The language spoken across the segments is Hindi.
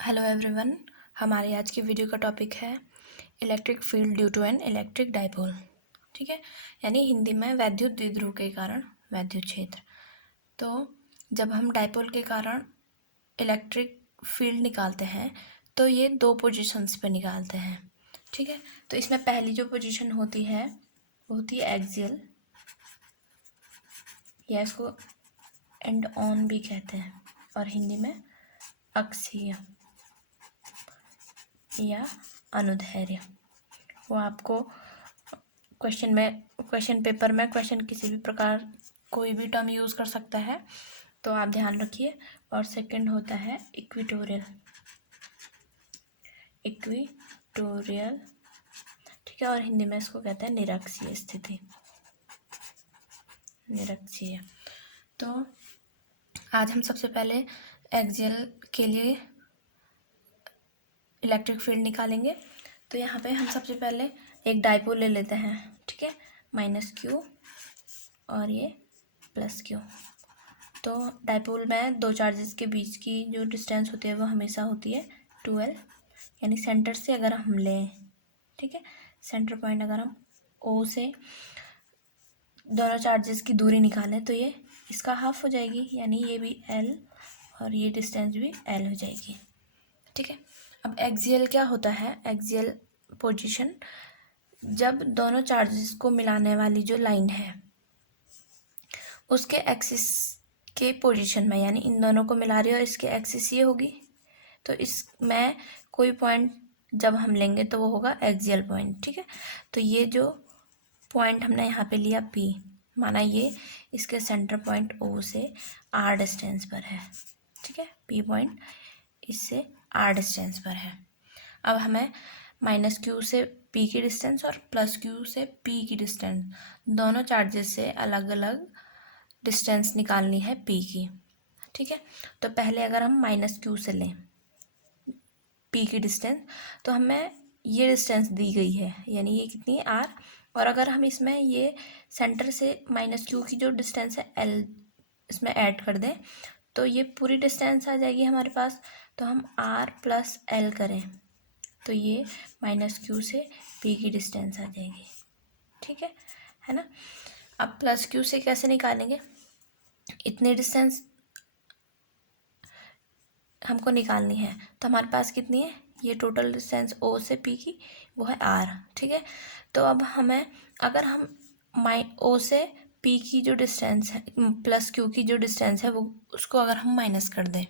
Hello everyone. हमारे आज की वीडियो का टॉपिक है electric field due to an electric dipole. ठीक है, यानी हिंदी में वैद्युत द्विध्रुव के कारण वैद्युत क्षेत्र। तो जब हम डाइपोल के कारण इलेक्ट्रिक फील्ड निकालते हैं तो ये दो पोजीशंस पे निकालते हैं। ठीक है, तो इसमें पहली जो पोजीशन होती है वो होती है एक्सियल, या इसको एंड ऑन भी कहते हैं, और हिंदी में अक्षीय या अनुदैर्ध्य। वो आपको क्वेश्चन पेपर में क्वेश्चन किसी भी प्रकार कोई भी टर्म यूज़ कर सकता है, तो आप ध्यान रखिए। और सेकंड होता है इक्वेटोरियल। ठीक है, और हिंदी में इसको कहते हैं निरक्षीय स्थिति, निरक्षीय। तो आज हम सबसे पहले एक्सियल के लिए इलेक्ट्रिक फील्ड निकालेंगे। तो यहाँ पे हम सबसे पहले एक डाइपोल ले लेते हैं। ठीक है, -q और ये +q। तो डाइपोल में दो चार्जेस के बीच की जो डिस्टेंस होती है वो हमेशा होती है 2l, यानी सेंटर से अगर हम लें, ठीक है, सेंटर पॉइंट अगर हम O से दोनों चार्जेस की दूरी निकालें तो ये इसका हाफ हो जाएगी, यानी ये भी l और ये डिस्टेंस भी l हो जाएगी। ठीक है, अब एक्सियल क्या होता है? एक्सियल पोजीशन जब दोनों चार्जेस को मिलाने वाली जो लाइन है उसके एक्सिस के पोजीशन में, यानी इन दोनों को मिला रही है और इसके एक्सिस ये होगी, तो इसमें कोई पॉइंट जब हम लेंगे तो वो होगा एक्सियल पॉइंट। ठीक है, तो ये जो पॉइंट हमने यहाँ पे लिया P, माना ये इसके सेंटर पॉइंट O से R डिस्टेंस पर है। ठीक है, P पॉइंट इससे R डिस्टेंस पर है। अब हमें -q से P की डिस्टेंस और +q से P की डिस्टेंस, दोनों चार्जेस से अलग अलग डिस्टेंस निकालनी है P की। ठीक है, तो पहले अगर हम -q से लें P की डिस्टेंस, तो हमें ये डिस्टेंस दी गई है, यानी ये कितनी है R, और अगर हम इसमें ये सेंटर से -q की जो डिस्टेंस है L इसमें ऐड कर दें तो ये पूरी डिस्टेंस आ जाएगी हमारे पास। तो हम R + L करें तो ये -q से P की डिस्टेंस आ जाएगी। ठीक है ना। अब +q से कैसे निकालेंगे? इतनी डिस्टेंस हमको निकालनी है, तो हमारे पास कितनी है? ये टोटल डिस्टेंस O से P की वो है R। ठीक है, तो अब हमें अगर हम O से P की जो डिस्टेंस है +q की जो डिस्टेंस है वो उसको अगर हम माइनस कर दें,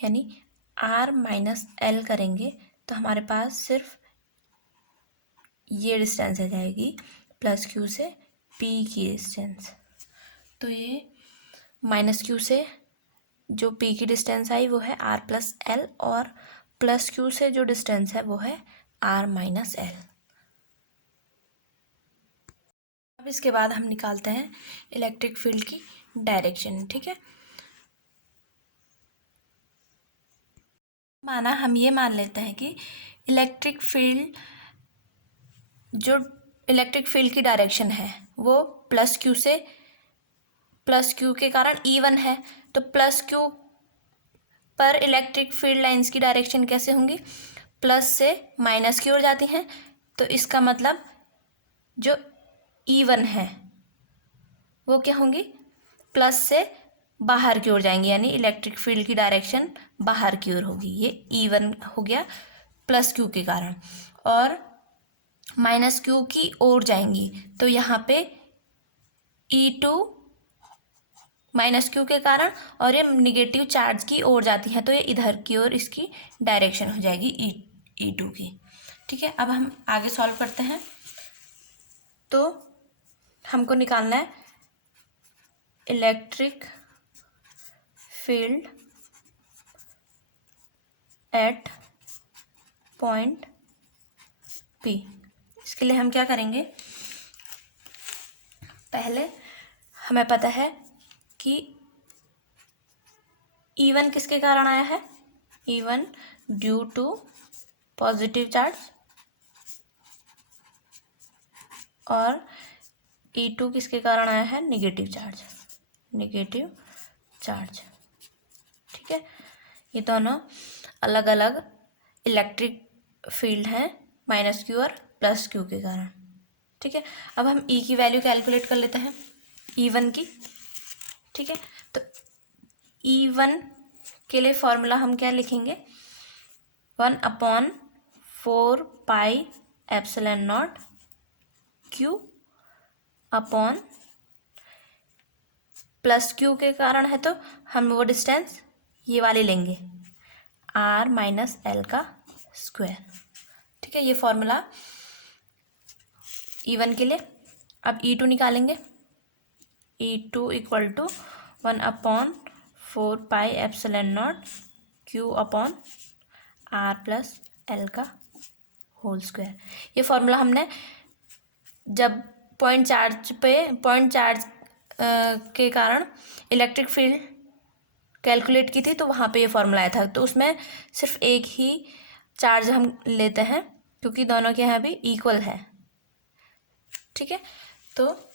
यानी R - L करेंगे, तो हमारे पास सिर्फ ये डिस्टेंस आ जाएगी +q से P की डिस्टेंस। तो ये -q से जो P की डिस्टेंस आई वो है R + L, और +q से जो डिस्टेंस है वो है R - L। अब इसके बाद हम निकालते हैं इलेक्ट्रिक फील्ड की डायरेक्शन। ठीक है, माना हम ये मान लेते हैं कि इलेक्ट्रिक फील्ड की डायरेक्शन है वो +q के कारण E1 है, तो +q पर इलेक्ट्रिक फील्ड लाइंस की डायरेक्शन कैसे होंगी? प्लस से माइनस की ओर जाती हैं, तो इसका मतलब जो E1 है वो क्या होंगी? प्लस से बाहर की ओर जाएंगी, यानी इलेक्ट्रिक फील्ड की डायरेक्शन बाहर की ओर होगी। ये E1 हो गया +q के कारण, और -q की ओर जाएंगी तो यहाँ पे E2 -q के कारण, और ये निगेटिव चार्ज की ओर जाती है तो ये इधर की ओर इसकी डायरेक्शन हो जाएगी E2 की। ठीक है, अब हम आगे सॉल्व करते हैं। तो हमको निकालना है electric field at point P। इसके लिए हम क्या करेंगे? पहले हमें पता है कि E1 किसके कारण आया है? E1 due to positive charge, और E2 किसके कारण आया है? Negative charge. ठीक है, ये दोनों अलग अलग इलेक्ट्रिक फील्ड हैं माइनस क्यू और प्लस क्यू के कारण। ठीक है, अब हम ई की वैल्यू कैलकुलेट कर लेते हैं, E1 की। ठीक है, तो E1 के लिए फॉर्मूला हम क्या लिखेंगे, 1/4πε0 Q अपॉन प्लस क्यू के कारण है तो हम वो डिस्टेंस ये वाली लेंगे, R-L²। ठीक है, ये फॉर्मूला E1 के लिए। अब E2 निकालेंगे, E2 equal to 1/4πε0 Q upon R+L²। ये फॉर्मूला हमने जब पॉइंट चार्ज के कारण इलेक्ट्रिक फील्ड कैलकुलेट की थी तो वहाँ पे ये फॉर्मूला आया था। तो उसमें सिर्फ एक ही चार्ज हम लेते हैं क्योंकि दोनों के यहाँ भी इक्वल है। ठीक है, तो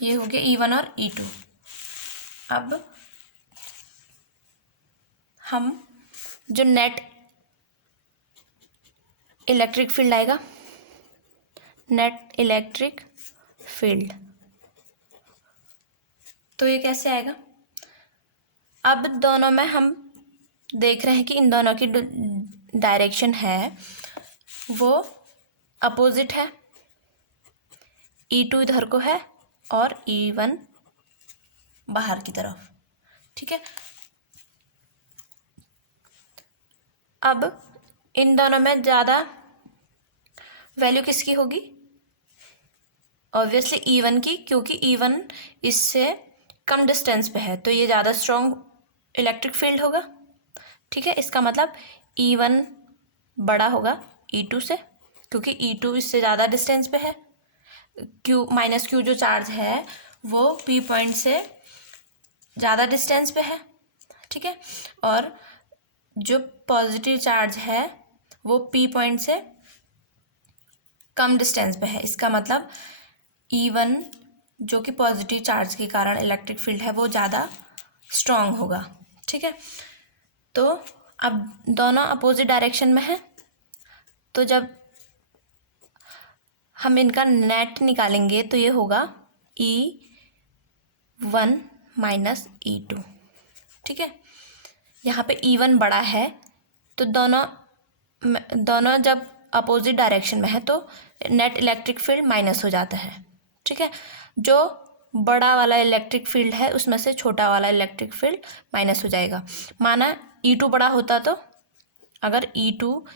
ये हो गया E1 और E2। अब हम जो नेट इलेक्ट्रिक फील्ड आएगा, नेट इलेक्ट्रिक फील्ड, तो ये कैसे आएगा। अब दोनों में हम देख रहे हैं कि इन दोनों की डायरेक्शन है वो अपोजिट है, E2 इधर को है और E1 बाहर की तरफ। ठीक है, अब इन दोनों में ज़्यादा वैल्यू किसकी होगी, ऑब्वियसली E1 की, क्योंकि E1 इससे कम डिस्टेंस पे है तो ये ज़्यादा स्ट्रॉन्ग इलेक्ट्रिक फील्ड होगा। ठीक है, इसका मतलब E1 बड़ा होगा E2 से, क्योंकि E2 इससे ज़्यादा डिस्टेंस पे है। Q जो चार्ज है वो P पॉइंट से ज़्यादा डिस्टेंस पे है। ठीक है, और जो पॉजिटिव चार्ज है वो P पॉइंट से कम डिस्टेंस पे है। इसका मतलब E1 जो कि पॉजिटिव चार्ज के कारण इलेक्ट्रिक फील्ड है वो ज़्यादा स्ट्रॉन्ग होगा। ठीक है, तो अब दोनों अपोजिट डायरेक्शन में है तो जब हम इनका नेट निकालेंगे तो ये होगा E1 माइनस E2। ठीक है, यहाँ पे E1 बड़ा है तो दोनों जब अपोजिट डायरेक्शन में है तो नेट इलेक्ट्रिक फील्ड माइनस हो जाता है। ठीक है, जो बड़ा वाला इलेक्ट्रिक फील्ड है उसमें से छोटा वाला इलेक्ट्रिक फील्ड माइनस हो जाएगा। माना E2 बड़ा होता तो, अगर E2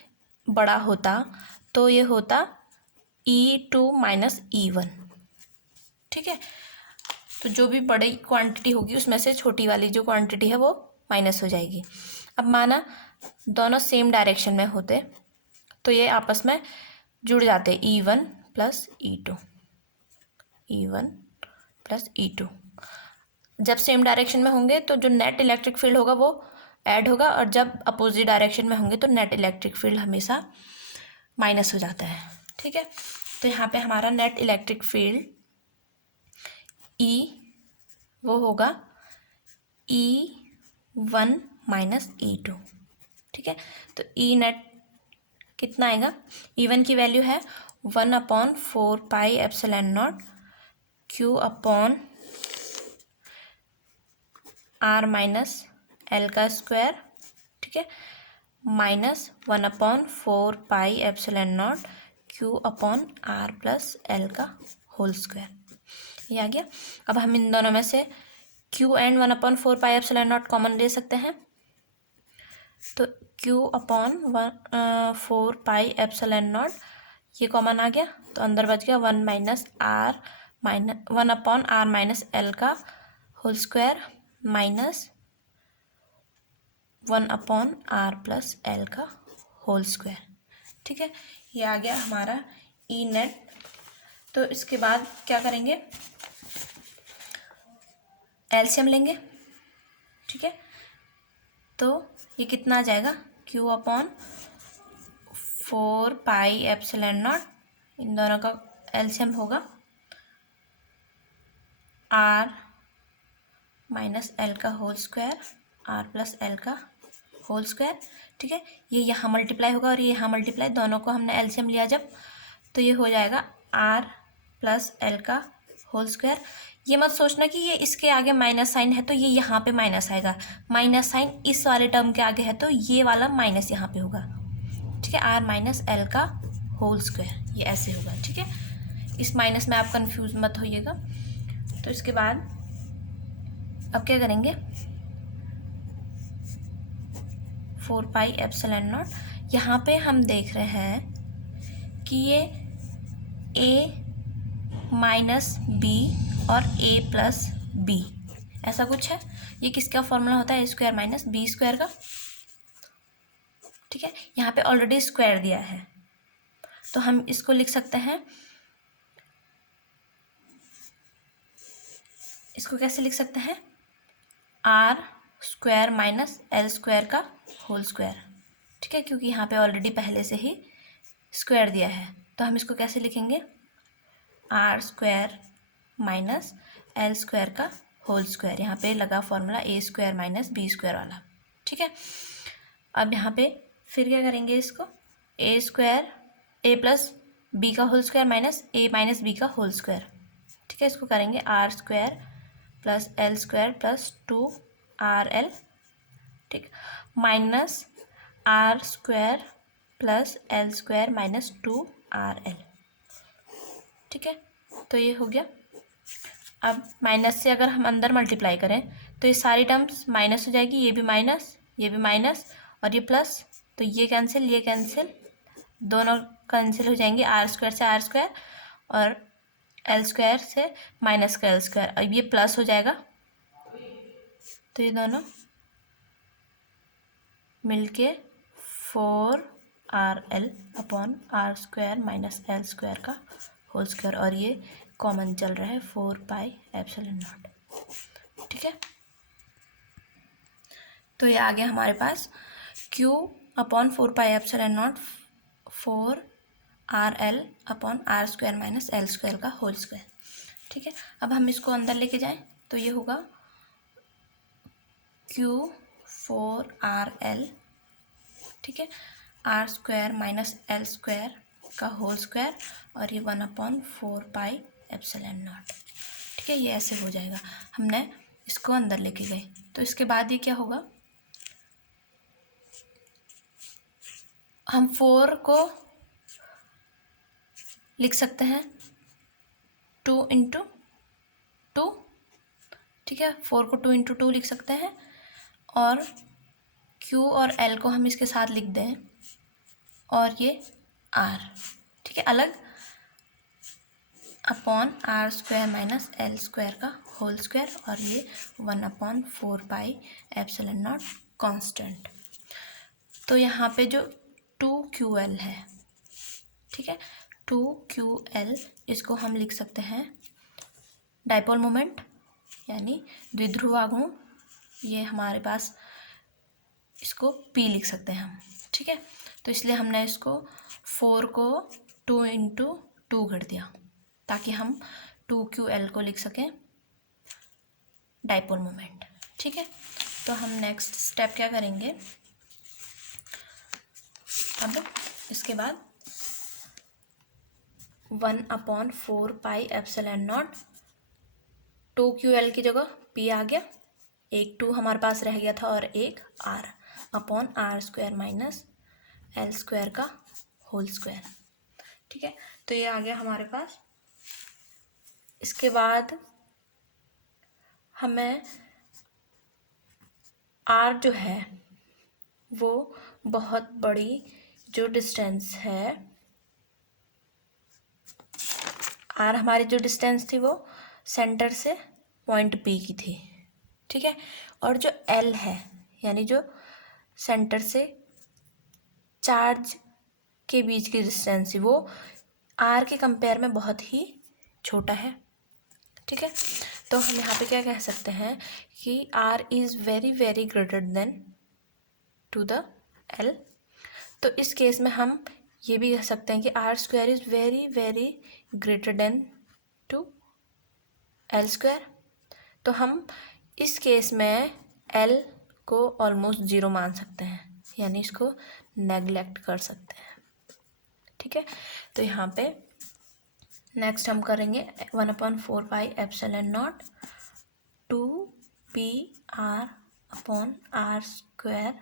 बड़ा होता तो ये होता E2 माइनस E1। ठीक है, तो जो भी बड़ी क्वांटिटी होगी उसमें से छोटी वाली जो क्वांटिटी है वो माइनस हो जाएगी। अब माना दोनों सेम डायरेक्शन में होते तो ये आपस में जुड़ जाते, E1 plus E2, E1 plus E2। जब सेम डायरेक्शन में होंगे तो जो नेट इलेक्ट्रिक फील्ड होगा वो ऐड होगा, और जब अपोजिट डायरेक्शन में होंगे तो नेट इलेक्ट्रिक फील्ड हमेशा माइनस हो जाता है। ठीक है, तो यहाँ पे हमारा नेट इलेक्ट्रिक फील्ड E वो होगा E1 माइनस E2। ठीक है, तो E नेट कितना आएगा, E1 की वैल्यू है 1/4πε0 Q अपॉन R-L²। ठीक है, माइनस 1/4πε0 Q अपॉन R+L²। ये आ गया। अब हम इन दोनों में से Q एंड 1/4πε0 कॉमन ले सकते हैं, तो Q अपॉन 4πε0 ये कॉमन आ गया तो अंदर बच गया 1/R-L² माइनस 1/R+L²। ठीक है, ये आ गया हमारा E नेट। तो इसके बाद क्या करेंगे, एलसीएम लेंगे। ठीक है, तो ये कितना आ जाएगा, Q अपॉन 4πε0, इन दोनों का एलसीएम होगा R-L², R+L²। होल स्क्वायर, ठीक है। ये यहाँ मल्टीप्लाई होगा और ये यहाँ मल्टीप्लाई, दोनों को हमने एलसीएम लिया जब, तो ये हो जाएगा आर प्लस एल का होल स्क्वायर। ये मत सोचना कि ये इसके आगे माइनस साइन है तो ये यहाँ पे माइनस आएगा, माइनस साइन इस वाले टर्म के आगे है तो ये वाला माइनस यहाँ पे होगा, ठीक है। आर माइनस एल का होल स्क्वायर, ये ऐसे होगा, ठीक है। इस माइनस में आप कंफ्यूज मत होइएगा। तो इसके बाद अब क्या करेंगे, 4 पाई एप्सिलॉन नॉट। यहाँ पे हम देख रहे हैं कि ये a माइनस बी और a प्लस बी ऐसा कुछ है। ये किसका फॉर्मूला होता है, ए स्क्वायर माइनस बी स्क्वायर का, ठीक है। यहाँ पे ऑलरेडी स्क्वायर दिया है तो हम इसको लिख सकते हैं, इसको कैसे लिख सकते हैं, R square minus L square का होल स्क्वायर, ठीक है। क्योंकि यहाँ पे ऑलरेडी पहले से ही स्क्वायर दिया है तो हम इसको कैसे लिखेंगे, R square minus L square का होल स्क्वायर। यहाँ पे लगा formula A square minus B square वाला, ठीक है। अब यहाँ पे फिर क्या करेंगे, इसको A square A plus B का whole square minus A minus B का होल स्क्वायर, ठीक है। इसको करेंगे R square plus L square plus 2RL, ठीक, minus R square plus L square minus 2RL, ठीक है। तो ये हो गया। अब माइनस से अगर हम अंदर मल्टीप्लाई करें तो ये सारी टर्म्स माइनस हो जाएगी, ये भी माइनस, ये भी माइनस और ये प्लस, तो ये कैंसिल, दोनों कैंसिल हो जाएंगे, आर स्क्वायर से आर स्क्वायर और एल स्क्वायर से माइनस का एल स्क्वायर, अब ये प्लस हो जाएगा तो ये दोनों मिलके 4RL upon R square minus L square का होल स्क्वायर, और ये कॉमन चल रहा है 4 पाई एप्सिलॉन नॉट, ठीक है। तो ये आ गया हमारे पास Q upon 4 pi epsilon naught 4RL upon R square minus L square का होल स्क्वायर, ठीक है। अब हम इसको अंदर लेके जाएं तो ये होगा Q4RL, ठीक है, R square minus L square का होल स्क्वायर और ये 1/4 पाई एप्सिलॉन नॉट, ठीक है। ये ऐसे हो जाएगा, हमने इसको अंदर लेके गए। तो इसके बाद ये क्या होगा, हम 4 को लिख सकते हैं 2 × 2, ठीक है। 4 को 2 × 2 लिख सकते हैं और Q और L को हम इसके साथ लिख दें और ये R, ठीक है, अलग, upon R square minus L square का होल स्क्वायर और ये 1/4 पाई एप्सिलॉन नॉट कांस्टेंट। तो यहाँ पे जो 2QL है, ठीक है, 2QL इसको हम लिख सकते हैं डाइपोल मोमेंट यानी द्विध्रुव आघूर्ण, ये हमारे पास इसको P लिख सकते हैं हम, ठीक है। तो इसलिए हमने इसको 4 को 2 × 2 कर दिया ताकि हम 2QL को लिख सकें डाइपोल मोमेंट, ठीक है। तो हम नेक्स्ट स्टेप क्या करेंगे, अब इसके बाद 1/4 पाई एप्सिलॉन नॉट 2QL की जगह P आ गया, एक 2 हमारे पास रह गया था और एक R upon R square minus L square का होल स्क्वायर, ठीक है। तो ये आ गया हमारे पास। इसके बाद हमें R जो है वो बहुत बड़ी जो डिस्टेंस है, R हमारी जो डिस्टेंस थी वो सेंटर से पॉइंट P की थी, ठीक है। और जो L है यानी जो सेंटर से चार्ज के बीच की डिस्टेंस थी वो R के कंपेयर में बहुत ही छोटा है, ठीक है। तो हम यहाँ पे क्या कह सकते हैं कि R is very very greater than to the L। तो इस केस में हम ये भी कह सकते हैं कि R square is very very greater than to L square. तो हम इस केस में L को ऑलमोस्ट ज़ीरो मान सकते हैं, यानी इसको नेगलेक्ट कर सकते हैं। ठीक है, तो यहाँ पे नेक्स्ट हम करेंगे 1/4πε0 2πr/r²,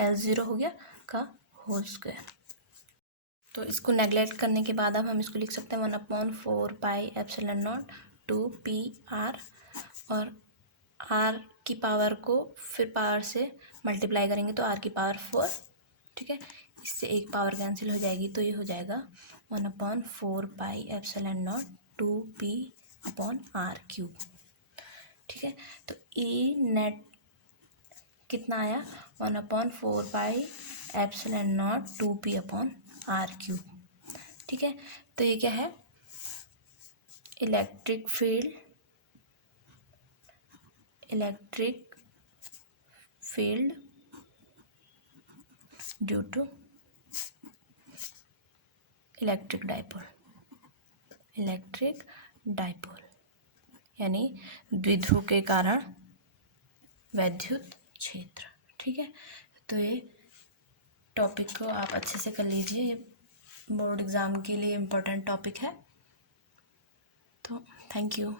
L0 हो गया का होल स्क्वायर। तो इसको नेगलेक्ट करने के बाद अब हम इसको लिख सकते हैं 1/4πε0 2πr, और r की पावर को फिर पावर से मल्टीप्लाई करेंगे तो r की पावर 4। ठीक है, इससे एक पावर कैंसिल हो जाएगी, तो ये हो जाएगा 1/4πε0 2p/r³। ठीक है, तो ई नेट कितना आया 1/4πε0 2p/r³। ठीक है, तो ये क्या है, electric field due to electric dipole, यानी द्विध्रुव के कारण वैद्युत क्षेत्र। ठीक है, तो ये टॉपिक को आप अच्छे से कर लीजिए, ये बोर्ड एग्ज़ाम के लिए इम्पोर्टेंट टॉपिक है। तो थैंक यू।